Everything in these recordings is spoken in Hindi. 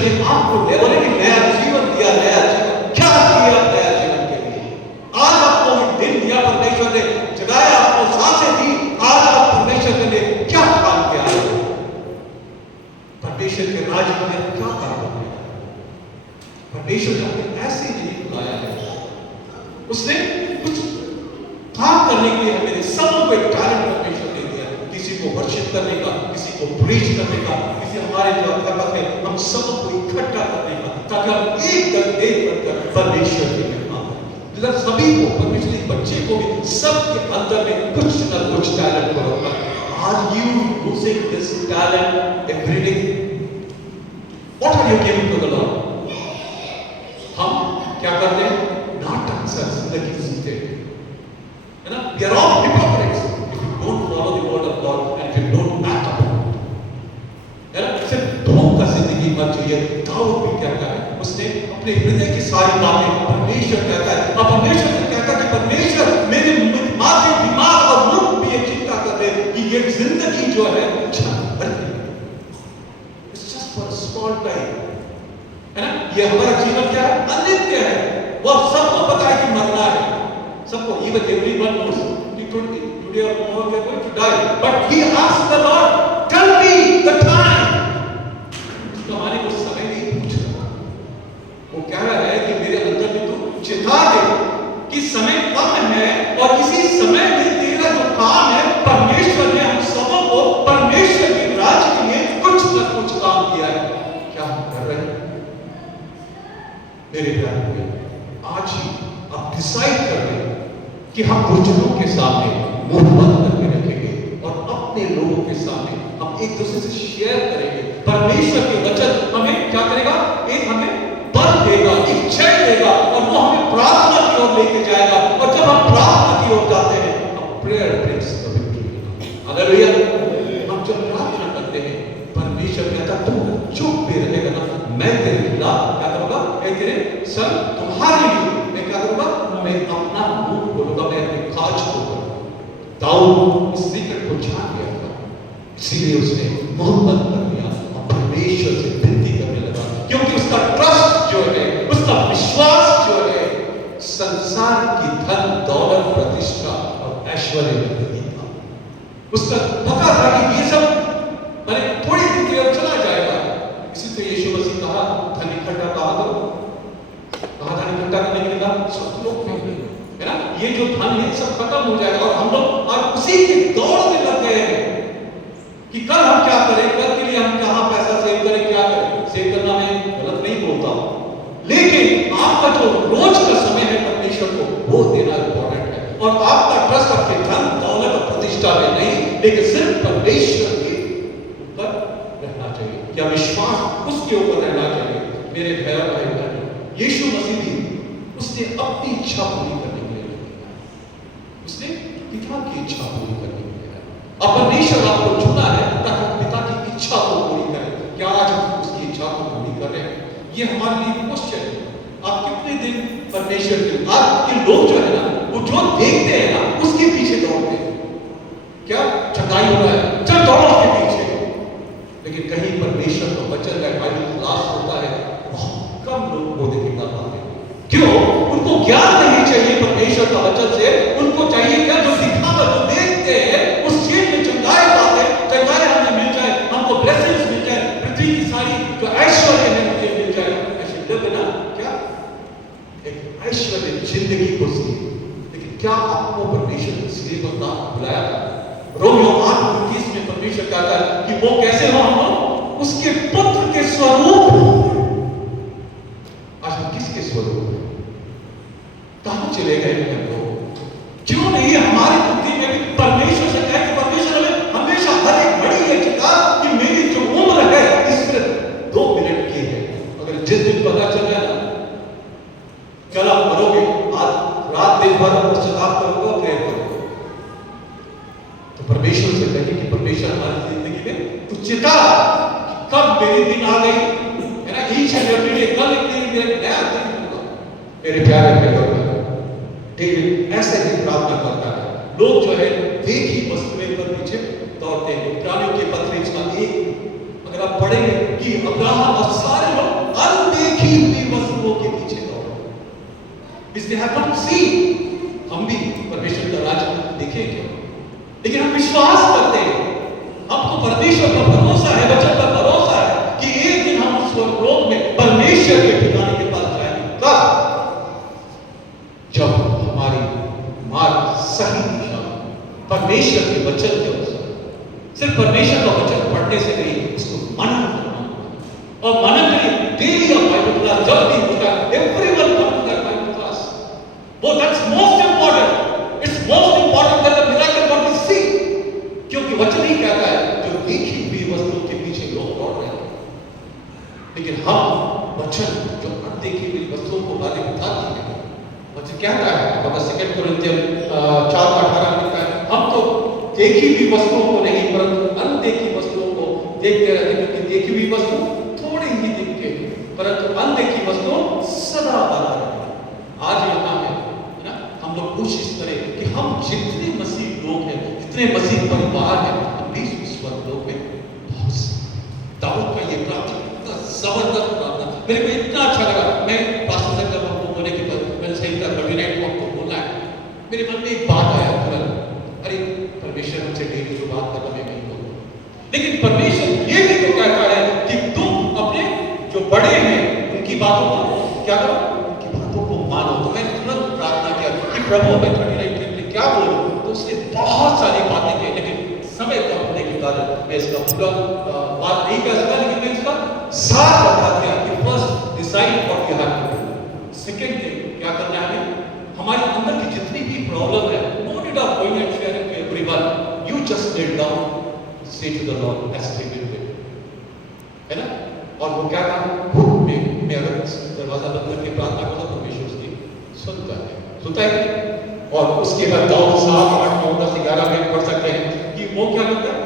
परमेश्वर ने आपको नया जीवन दिया, नया जीवन क्या दिया नया जीवन के लिए? आज आपको एक दिन दिया परमेश्वर ने, जगाया आपको, सांसें दी, आज आप परमेश्वर ने क्या काम किया? परमेश्वर के राज्य में क्या काम किया? परमेश्वर ने हमें ऐसे नहीं बुलाया है, उसने कुछ काम करने के लिए हमें सबको एक टैलेंट परमेश्वर ने दिया। किसी को वर्शिप करने का, किसी को प्रीच करने का, किसी हमारे जो अध्यापक है हम सबको इकट्ठा करने का, ताकि हम एक दल एक बनकर परमेश्वर की महिमा करें। सभी को, परमेश्वर के बच्चे को भी सबके अंदर में कुछ न कुछ टैलेंट होगा। Are you using this talent every day? What are you giving to the Lord? हम क्या करते हैं? नाटक सा जिंदगी जीते हैं, है ना? We are all hypocrites if you don't follow the word of God and if you don't act upon it. है ना? सिर्फ ढोंग का जिंदगी मत जिए। दाऊद भी कहता है, उसने अपने हृदय की सारी बातें परमेश्वर कहता है, और परमेश्वर से कहता है कि परमेश्वर मेरे माथे, दिमाग और मुख पे ये चिंता कर दे कि ये जिंदगी जो है It's just for a small time, है ना? ये हमारा जीवन क्या है? अनित्य है। वो सबको पता है कि मरना है, सबको, even everyone knows कि today or tomorrow we are going to die, but he asked the Lord, tell me the time. हमारे को समय नहीं पूछ रहा, वो कह रहा है कि मेरे अंदर में तू चिता दे कि समय कम है, और इसी समय में तेरा जो काम है, परमेश्वर ने हम सबों को परमेश्वर के राज्य के लिए कुछ न कुछ काम किया है। क्या हम कर रहे हैं? मेरे प्यारे भाई, आज ही आप डिसाइड कर लें कि हम बुजुर्गों के सामने मुंह बंद करके रखेंगे और अपने लोगों के सामने हम एक दूसरे से शेयर करेंगे। परमेश्वर के वचन हमें क्या करेगा? एक हमें बल देगा, एक जय देगा, और वो हमें प्रार्थना की ओर लेके जाएगा। और जब हम प्रार्थना की ओर जाते हैं, हम prayer brings the victory. Hallelujah. हम जब प्रार्थना करते हैं, परमेश्वर कहता तू चुप भी रहेगा ना, मैं तेरे खिलाफ क्या करूंगा? मैं तेरे संग तुम्हारे लिए मैं क्या करूंगा? मैं अपना मुंह खोलूंगा, मैं अपने काज खोलूंगा। दाऊद इस सीक्रेट को जान गया था, इसीलिए उसने मोहब्बत कर लिया और परमेश्वर से विनती करने लगा, क्योंकि उसका ट्रस्ट जो है, उसका विश्वास जो है, संसार की धन दौलत प्रतिष्ठा और ऐश्वर्य में नहीं था। उसका पता था कि ये सब मैंने थोड़ी दिन के लिए चला जाएगा। इसी तो यीशु मसीह कहा, धन इकट्ठा कहा करो, कहा धन इकट्ठा करने के लिए कहा सब लोग, है ना? ये जो धन है सब खत्म हो जाएगा, और हम लोग आज उसी की दौड़ में लग गए हैं कि कल हम क्या करें, कल के लिए हम कहां पैसा सेव करें, क्या करें। सेव करना मैं गलत नहीं बोलता, लेकिन आपका जो रोज का समय है परमेश्वर को वो देना इंपॉर्टेंट है, और आपका ट्रस्ट आपके धन दौलत और प्रतिष्ठा में नहीं, लेकिन सिर्फ परमेश्वर के ऊपर रहना चाहिए, क्या विश्वास उसके ऊपर रहना चाहिए। मेरे भाई बहन, यीशु मसीह भी उसने अपनी इच्छा पूरी करने के लिए, उसने पिता की इच्छा पूरी करने के लिए, अब परमेश्वर आपको चुना है ताकि पिता की इच्छा को पूरी करें। क्या आज हम उसकी इच्छा को पूरी कर रहे हैं? ये हमारे लिए क्वेश्चन है। आप कितने दिन परमेश्वर के, आपके लोग जो है ना, वो जो देखते हैं ना उसके पीछे दौड़ते हैं। क्या चंगाई हो रहा है, चल दौड़ो उसके पीछे, लेकिन कहीं परमेश्वर का वचन का बाइबल क्लास होता है, बहुत कम लोग वो देखना पाते हैं। क्यों? उनको ज्ञान नहीं चाहिए परमेश्वर का वचन से, उनको चाहिए क्या? जो दिखावा, जो देखते हैं उस चीज में चंगाई पाते, चंगाई हमें मिल जाए, हमको ब्लेसिंग्स मिल जाए, पृथ्वी की सारी जो ऐश्वर्य है मुझे मिल जाए, ऐसे लोग ना क्या एक ऐश्वर्य जिंदगी को जिए। लेकिन क्या आपको परमेश्वर इसलिए बुलाया था? रोमियो 8:29 में परमेश्वर कहता है कि वो कैसे हो? हम उसके पुत्र के स्वरूप। आज हम किसके स्वरूप? कहां चले गए हैं लोग? क्यों नहीं हमारी बुद्धि में भी परमेश्वर से कहे कि परमेश्वर हमें हमेशा हर एक घड़ी ये चिता कि मेरी जो उम्र है इसमें 2 मिनट की है। अगर जिस दिन पता चल जाए ना, कल आप मरोगे, आज रात दिन भर पश्चाताप करोगे, प्रेयर करोगे, तो परमेश्वर से कहिए कि परमेश्वर हमारी जिंदगी में तू चिता कब मेरी दिन आ गई, है ना? ईच एंड एवरी डे कल एक दिन नया दिन होगा। मेरे प्यारे भाइयों, डेविड ऐसे ही प्रार्थना करता है। लोग जो है देख ही वस्तुएं पर पीछे दौड़ते हैं। प्राणियों के पत्र इसका एक अगर आप पढ़ेंगे कि अब्राहम और सारे लोग परमेश्वर के ठिकाने के पास जाएंगे। कब? जब हमारी मार्ग सही दिशा में परमेश्वर के वचन के अनुसार, सिर्फ परमेश्वर का वचन पढ़ने से नहीं, उसको मनन करना होगा। और मनन के लिए डेली ऑफ बाइबल क्लास जब भी होगा, everyone come to that Bible class. वो that's most important. It's most important that the miracle what we see, क्योंकि वचन ही कहता है जो देखी हुई वस्तुओं के पीछे लोग दौड़ रहे हैं, लेकिन हम वचन जो अनदेखी हुई वस्तुओं को बारे में बता दिए। वचन कहता है, अगर 2 कुरिन्थियन 4:18 लिखता है, हम तो देखी हुई वस्तुओं को नहीं परंतु अनदेखी वस्तुओं को देखते रहते हैं, क्योंकि देखी हुई वस्तु थोड़ी ही दिखती है परंतु अनदेखी वस्तु सदा बना रहती है। आज यहाँ है ना, हम लोग कोशिश करें कि हम जितने मसीह लोग हैं, जितने मसीह परिवार हैं, हम 20 लोग हैं। दाऊद का ये प्रार्थना इतना जबरदस्त प्रार्थना, मेरे को इतना अच्छा लगा। मैं पास्टर साहब जब हमको बोले कि मैंने सही तरह कविनेट को आपको बोलना है, मेरे मन में एक बात आया तुरंत, अरे परमेश्वर हमसे डेली जो बात करता मैं नहीं बोलूँ, लेकिन परमेश्वर ये भी तो कहता है कि तुम अपने जो बड़े हैं उनकी बातों को क्या करो, उनकी बातों को मानो। तो मैं तुरंत प्रार्थना किया कि प्रभु मैं 39 के लिए क्या बोलूँ, तो उसने बहुत सारी बातें की, लेकिन समय कम होने के कारण मैं इसका पूरा बात नहीं कर सकता, लेकिन मैं इसका सार बता दिया कि first decide what you have to do, second thing क्या करना है, हमारे अंदर की जितनी भी प्रॉब्लम है, no need of going and sharing to everyone, you just let down, say to the Lord as stay with him, है ना। और वो क्या था, मैं अगर दरवाजा बंद करके प्रार्थना करूं तो परमेश्वर उसकी सुनता है। और उसके बाद दाऊद 7, 8, 9, 10, 11 में पढ़ सकते हैं कि वो क्या करता है,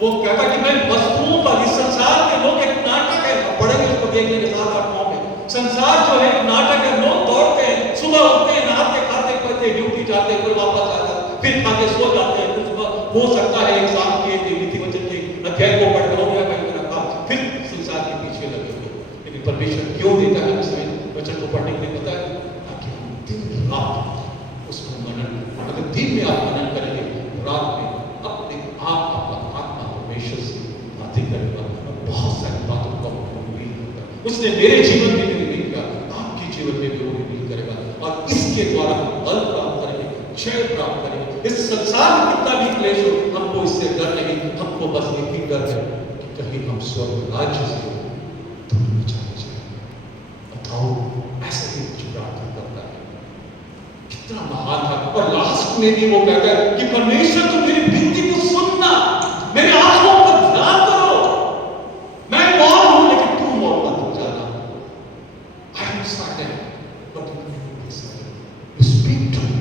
वो कहता कि मैं वस्तुओं का, इस संसार के लोग एक नाटक है, पढ़ेंगे उसको देख लेंगे 7, 8, 9 में। संसार जो है नाटक है, लोग दौड़ते हैं, सुबह उठते हैं, नहाते खाते पीते ड्यूटी जाते हैं, फिर वापस आते हैं, फिर खाते सो जाते हैं, फिर सुबह हो सकता है एग्जाम के नीति वचन के अध्याय को पढ़ लो या कहीं मेरा काम, फिर संसार के पीछे लगे हुए। लेकिन परमेश्वर क्यों देता है हमें वचन को पढ़ने के लिए, पता है, ताकि हम दिन रात उसको मनन, अगर दिन में आप मनन करेंगे, रात में अपने आप आपका आत्मा परमेश्वर से बातें करेगा और बहुत सारी बातों को रिवील करेगा। उसने मेरे जीवन में भी रिवील किया, आपके जीवन में भी वो रिवील करेगा, और इसके द्वारा हम बल प्राप्त करेंगे, जय प्राप्त करेंगे। इस संसार में कितना भी क्लेश हो, हमको इससे डर नहीं, हमको बस एक ही डर है कि कहीं हम स्वर्ग राज्य से दूर न चले जाए। बताओ, ऐसे ही कुछ प्रार्थना करता है, कितना महान था। और लास्ट में भी वो कहता है कि परमेश्वर तुम मेरी विनती को सुनना, मेरे आंसुओं पर ध्यान करो, मैं मौन हूं लेकिन तू मौन मत हो जाना। I am silent, but you can be silent. You speak to me.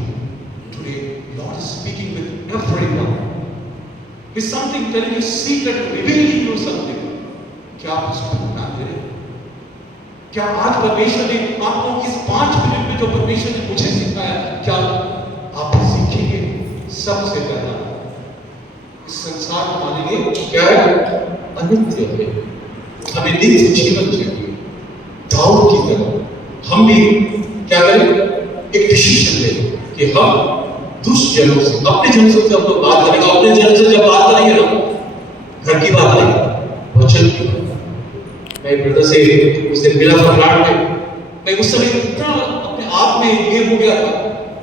Today, Lord is speaking with everyone. He's something telling you secret, revealing you something. क्या आप उस पर ध्यान दे रहे हैं? क्या आज परमेश्वर ने आपको इस 5 मिनट में जो परमेश्वर ने मुझे सिखाया, क्या आप सीखेंगे? सबसे पहला, इस संसार को मानेंगे क्या है, अनित्य है, हमें नित्य जीवन चाहिए। दाऊद की तरह हम भी क्या करें, एक डिसीजन लें कि हम दुष्ट जनों से, अपने जनों से हम लोग बात करेंगे, अपने जनों से जब बात करेंगे ना, घर की बात नहीं, वचन की बात। मैं ब्रदर से उस दिन मिला था प्लांट में, मैं उस समय इतना अपने आप में ये हो गया था,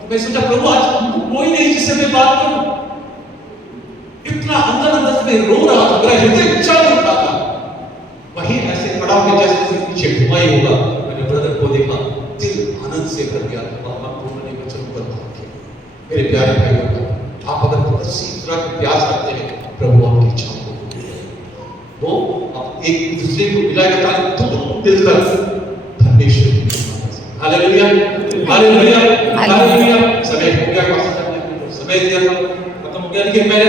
तो मैं सोचा प्रभु आज कोई नहीं जिससे मैं बात करूं। इतना अंदर से मैं रो रहा था, मेरा हृदय चल उठा था। वहीं ऐसे खड़ा होकर जैसे पीछे घुमाई होगा, मैंने ब्रदर को देखा, दिल आनंद से भर गया और हम दोनों ने वचन पर बात की। मेरे प्यारे भाइयों, आप अगर इसी तरह के प्यास करते हैं, प्रभु आपकी इच्छा को वो आप एक दूसरे को मिलाएगा, ताकि तुम मिलकर परमेश्वर की हालेलुया, हालेलुया, हालेलुया। समय हो गया, समय दिया खत्म हो गया, लेकिन मैं